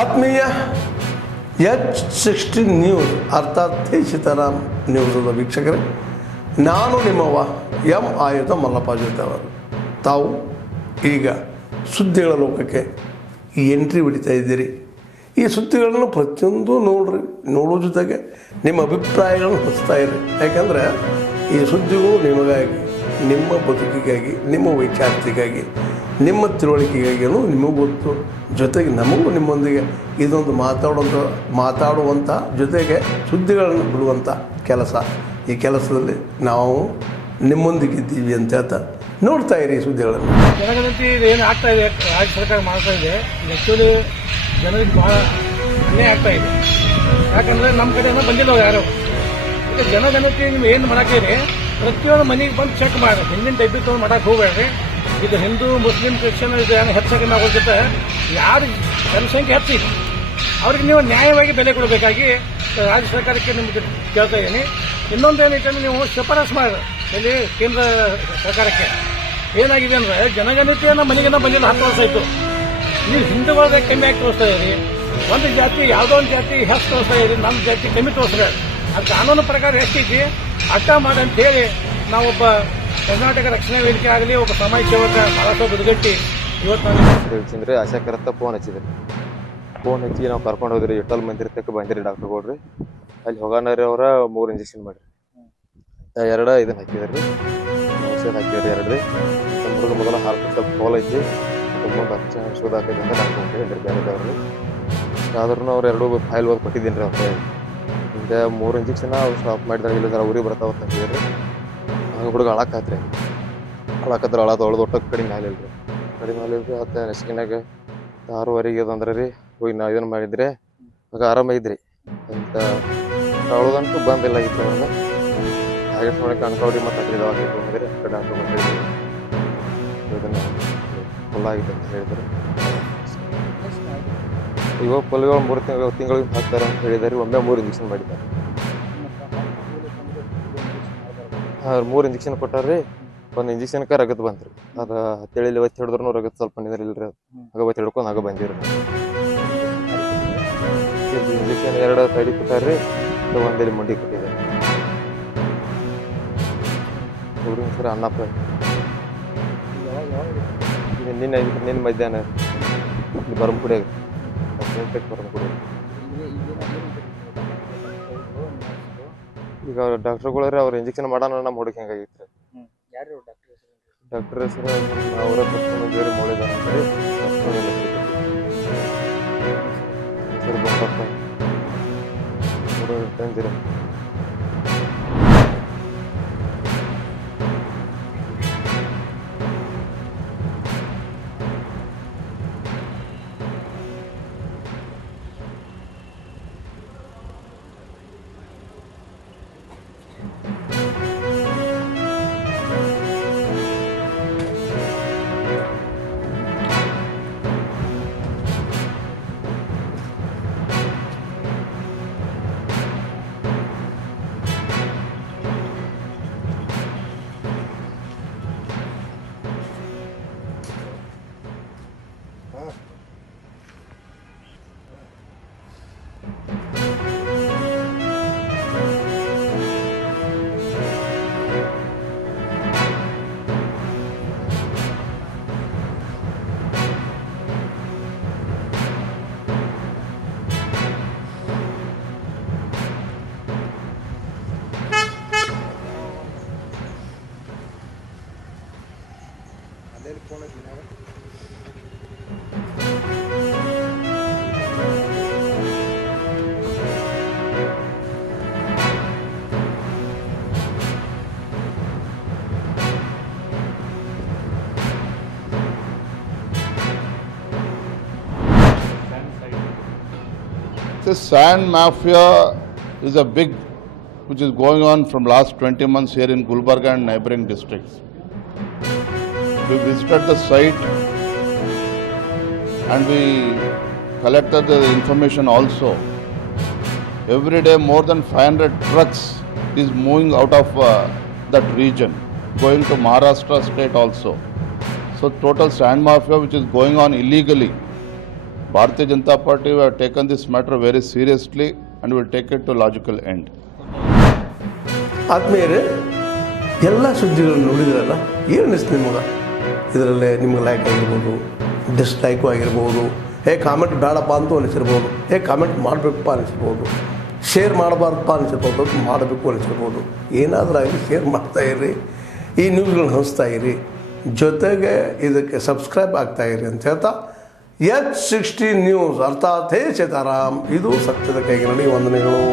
ಆತ್ಮೀಯ H60 news ಅರ್ಥಾತ್ ಸೀತಾರಾಮ್ ನ್ಯೂಸದ ವೀಕ್ಷಕರೇ, ನಾನು ನಿಮ್ಮವ ಎಂ ಆಯುಧ ಮಲ್ಲಪ್ಪ ಜೊತೆ ಅವರು. ತಾವು ಈಗ ಸುದ್ದಿಗಳ ಲೋಕಕ್ಕೆ ಎಂಟ್ರಿ ಹೊಡಿತಾ ಇದ್ದೀರಿ. ಈ ಸುದ್ದಿಗಳನ್ನು ಪ್ರತಿಯೊಂದು ನೋಡೋ ಜೊತೆಗೆ ನಿಮ್ಮ ಅಭಿಪ್ರಾಯಗಳನ್ನು ಹೊಸ್ತಾ ಇರಿ. ಯಾಕಂದರೆ ಈ ಸುದ್ದಿಗಳು ನಿಮಗಾಗಿ, ನಿಮ್ಮ ಬದುಕಿಗಾಗಿ, ನಿಮ್ಮ ವೈಚಾರಿಕೆಗಾಗಿ, ನಿಮ್ಮ ತಿಳುವಳಿಕೆಗಾಗಿಯೂ ನಿಮಗೂ ಗೊತ್ತು. ಜೊತೆಗೆ ನಮಗೂ ನಿಮ್ಮೊಂದಿಗೆ ಇದೊಂದು ಮಾತಾಡುವಂಥ ಜೊತೆಗೆ ಸುದ್ದಿಗಳನ್ನು ಬಿಡುವಂಥ ಕೆಲಸ. ಈ ಕೆಲಸದಲ್ಲಿ ನಾವು ನಿಮ್ಮೊಂದಿಗಿದ್ದೀವಿ ಅಂತ ಹೇಳ್ತಾ ನೋಡ್ತಾ ಇರಿ ಸುದ್ದಿಗಳನ್ನು. ಜನಗಣತಿ ಏನು ಆಗ್ತಾ ಇದೆ, ರಾಜ್ಯ ಸರ್ಕಾರ ಮಾಡ್ತಾ ಇದೆ, ಆ್ಯಕ್ಚುಲಿ ಜನರಿಗೆ ಭಾಳ ಅನ್ಯಾಯ ಆಗ್ತಾ ಇದೆ. ಯಾಕಂದರೆ ನಮ್ಮ ಕಡೆಯಿಂದ ಬಂದಿಲ್ಲ ಯಾರು. ಈಗ ಜನಗಣತಿ ನೀವು ಏನು ಮಾಡಾಕೇರಿ, ಪ್ರತಿಯೊಂದು ಮನೆಗೆ ಬಂದು ಚೆಕ್ ಮಾಡಿ, ಹಿಂದಿನ ಡಬ್ಬಿ ತೊಗೊಂಡು ಮಾಡಕ್ಕೆ ಹೋಗ್ಬೇಡ್ರಿ. ಇದು ಹಿಂದೂ ಮುಸ್ಲಿಂ ಕ್ರಿಶ್ಚಿಯನ್ ಇದು ಏನು ಹೆಚ್ಚಾಗಿ ನಾವು ಜೊತೆ ಯಾರು ಜನಸಂಖ್ಯೆ ಹೆಚ್ಚಿದೆ ಅವ್ರಿಗೆ ನೀವು ನ್ಯಾಯವಾಗಿ ಬೆಲೆ ಕೊಡಬೇಕಾಗಿ ರಾಜ್ಯ ಸರ್ಕಾರಕ್ಕೆ ನಿಮ್ಗೆ ಕೇಳ್ತಾ ಇದ್ದೀನಿ. ಇನ್ನೊಂದು ಏನೈತೆ ಅಂದರೆ ನೀವು ಶಿಫಾರಸು ಮಾಡಿ ಇಲ್ಲಿ ಕೇಂದ್ರ ಸರ್ಕಾರಕ್ಕೆ. ಏನಾಗಿದೆ ಅಂದರೆ ಜನಗಣತಿಯನ್ನು ಮನೆಗೆಲ್ಲ ಬಂದಿಲ್ಲ 10 ವರ್ಷ ಆಯಿತು. ನೀವು ಹಿಂದೂಗಳದಾಗ ಕಮ್ಮಿ ಆಗಿ ತೋರಿಸ್ತಾ ಇದ್ದೀರಿ. ಒಂದು ಜಾತಿ ಯಾವುದೋ ಒಂದು ಜಾತಿ ಹೆಚ್ಚು ತೋರಿಸ್ತಾ ಇದ್ದೀರಿ, ನಮ್ಮ ಜಾತಿ ಕಮ್ಮಿ ತೋರಿಸ್ಬೇಡಿ. ಅದು ಕಾನೂನು ಪ್ರಕಾರ ಎಷ್ಟೈತಿ ಅರ್ಥ ಮಾಡಿ ಅಂತ ಹೇಳಿ ನಾವೊಬ್ಬ ಕರ್ನಾಟಕ ರಕ್ಷಣಾ ವೇದಿಕೆ ಆಗಲಿ ಒಬ್ಬ ಸಮಾಜ ಸೇವಕ ಮಹಾರಾಷ್ಟ್ರ ಬದುಗಟ್ಟಿ ಇವತ್ತು ಹೇಳ್ಸಿದ್ರೆ ಆಶಾಕರತ್ತ ಫೋನ್ ಹಚ್ಚಿದ್ರಿ. ಫೋನ್ ಹಚ್ಚಿ ನಾವು ಕರ್ಕೊಂಡು ಹೋದ್ರಿ. ಇಟ್ಟಲ್ ಮಂದಿರ ತಕ್ಕ ಬಂದಿರಿ ಡಾಕ್ಟರ್ ಕೊಡ್ರಿ. ಅಲ್ಲಿ ಹೋಗೋಣರಿ ಅವರ 3 ಇಂಜೆಕ್ಷನ್ ಮಾಡಿರಿ. 2 ಇದನ್ನ ಹಾಕಿದ್ರಿ, ಔಷಧ ಹಾಕಿದ್ರಿ 2 ರೀ. ಹುಡುಗ ಮೊದಲ ಹಾಲು ಸ್ವಲ್ಪ ಕೋಲ್ ಐತಿ, ಮುಂದೆ ಹಚ್ಚ ಶೋಧ ಹಾಕಿದ್ರಿ ಅಂತ ಡಾಕ್ಟರ್ ಹೇಳಿದ್ರಿ ಬೇರೆದವ್ರಿ. ಆದ್ರೂ ಅವ್ರು 2 ಫೈಲ್ ಓದಿ ಕೊಟ್ಟಿದ್ದೀನಿ ರೀ. ಅವ್ರಿಗೆ ಹಿಂಗೆ 3 ಇಂಜೆಕ್ಷನ್ ಅವ್ರು ಸ್ಟಾಪ್ ಮಾಡಿದ್ರೆ ಇಲ್ಲದ್ರ ಊರಿಗೆ ಬರ್ತಾವ ಅಂತ ಹೇಳಿದ್ರಿ. ಹುಡುಗ ಅಳಾಕತ್ರಿ, ಅಳಾಕತ್ರ ಅಳದ ಒಟ್ಟಕ್ಕೆ ಕಡಿಮೆ ಆಗಿಲ್ರಿ. ಕಡಿಮೆ ಆಗಿಲ್ರಿ. ಮತ್ತು ನೆಸ್ಕಿನಾಗ 6:30 ಅದಂದ್ರೆ ರೀ ಹೋಗಿ ನಾವು ಇದನ್ನು ಮಾಡಿದ್ರೆ ಆಗ ಆರಾಮಾಗಿದ್ರಿ ಅಂತ ಅಳದಂತೂ ಬಂದಿಲ್ಲ ಆಗಿತ್ತು. ಅವಾಗ ಹಾಗೆ ನೋಡಕ್ಕೆ ಅನ್ಕವ್ರಿ ಮತ್ತು ಅದ್ರ ಇದಾಗಿ ಬಂದಿರಿ ಆ ಕಡೆ ಡಾಕ್ಟ್ರು ಬಂದಿದ್ರಿ. ಇದನ್ನು ಫುಲ್ಲಾಗಿದೆ ಅಂತ ಹೇಳಿದ್ರು. ಇವಾಗ ಫುಲ್ಗಳು 3 ತಿಂಗಳಿಗೆ ಹಾಕ್ತಾರೆ ಅಂತ ಹೇಳಿದಾರೆ. ಒಮ್ಮೆ 3 ಇಂಜೆಕ್ಷನ್ ಮಾಡಿದ್ದಾರೆ. 3 ಇಂಜೆಕ್ಷನ್ ಕೊಟ್ಟಾರ್ರಿ. 1 ಇಂಜೆಕ್ಷನ್ಗೆ ರಗತ್ ಬಂತ್ರಿ. ಅದು ಹತ್ತೇಳಿ ಒತ್ತಿ ಹಿಡಿದ್ರು ರಗತ್ ಸ್ವಲ್ಪ ನಿಂದ್ರಿಲ್ರಿ. ಆಗ ಒತ್ತಿ ಹಿಡ್ಕೊಂಡು ಆಗ ಬಂದಿರಿ. ಇಂಜೆಕ್ಷನ್ 2 ತಡಿ ಕೊಟ್ಟಾರ್ರಿ, 1 ಮುಂಡಿ ಕೊಟ್ಟಿದ್ದಾರೆ. ಅವ್ರಿಗೆ ಸರ್ ಅನ್ನಪ್ಪ ನಿನ್ನ ಮಧ್ಯಾಹ್ನ ಇಲ್ಲಿ ಬರಮ್ ಕುಡಿಯಾಗ ಬರಮ್ ಕುಡಿಯಾಗ ಈಗ ಡಾಕ್ಟರ್ಗಳವ್ರಿ ಅವ್ರು ಇಂಜೆಕ್ಷನ್ ಮಾಡೋಣ ನಮ್ಮ ಹುಡುಗ ಹೆಂಗಾಗಿತ್ತು ರೀ. ಡಾಕ್ಟರ್ ಹೆಸರು ಅವರ ಕರ್ಕೊಂಡು ಬೇರೆ ಮೋಳಿದಾರ ಅಂತಾರೆ. ಸರ್ ಬಂದಪ್ಪ ತಂದಿರ The sand mafia is a big, which is going on from last 20 months here in Gulbarga and neighboring districts. We visited the site and we collected the information also. Every day more than 500 trucks is moving out of that region, going to Maharashtra state also. So total sand mafia which is going on illegally Bharatiya Janata Party have taken this matter very seriously and will take it to logical end. ಆದ್ಮೇಲೆ ಎಲ್ಲ ಸುದ್ದಿಗಳನ್ನು ನೋಡಿದ್ರಲ್ಲ, ಏನು ಅನಿಸ್ತು ನಿಮಗೆ? ಇದರಲ್ಲೇ ನಿಮ್ಗೆ like ಆಗಿರ್ಬೋದು, ಡಿಸ್ಲೈಕು ಆಗಿರ್ಬೋದು, ಕಾಮೆಂಟ್ ಬೇಡಪ್ಪ ಅಂತೂ ಅನಿಸಿರ್ಬೋದು, ಕಾಮೆಂಟ್ ಮಾಡಬೇಕಪ್ಪ ಅನಿಸಿರ್ಬೋದು, ಶೇರ್ ಮಾಡಬಾರ್ದಪ್ಪ ಅನಿಸಿರ್ಬೋದು, ಮಾಡಬೇಕು ಅನಿಸಿರ್ಬೋದು. ಏನಾದರೂ ಆಗಲಿ ಶೇರ್ ಮಾಡ್ತಾಯಿರಿ, ಈ ನ್ಯೂಸ್ಗಳನ್ನ ಹಂಚ್ತಾ ಇರಿ, ಜೊತೆಗೆ ಇದಕ್ಕೆ ಸಬ್ಸ್ಕ್ರೈಬ್ ಆಗ್ತಾಯಿರಿ ಅಂತ ಹೇಳ್ತಾ H16 ನ್ಯೂಸ್ ಅರ್ಥಾತ್ ಹೇ ಸೀತಾರಾಮ್, ಇದು ಸತ್ಯದ ಕೈಗೆ ನಡಿ. ವಂದನೆಗಳು.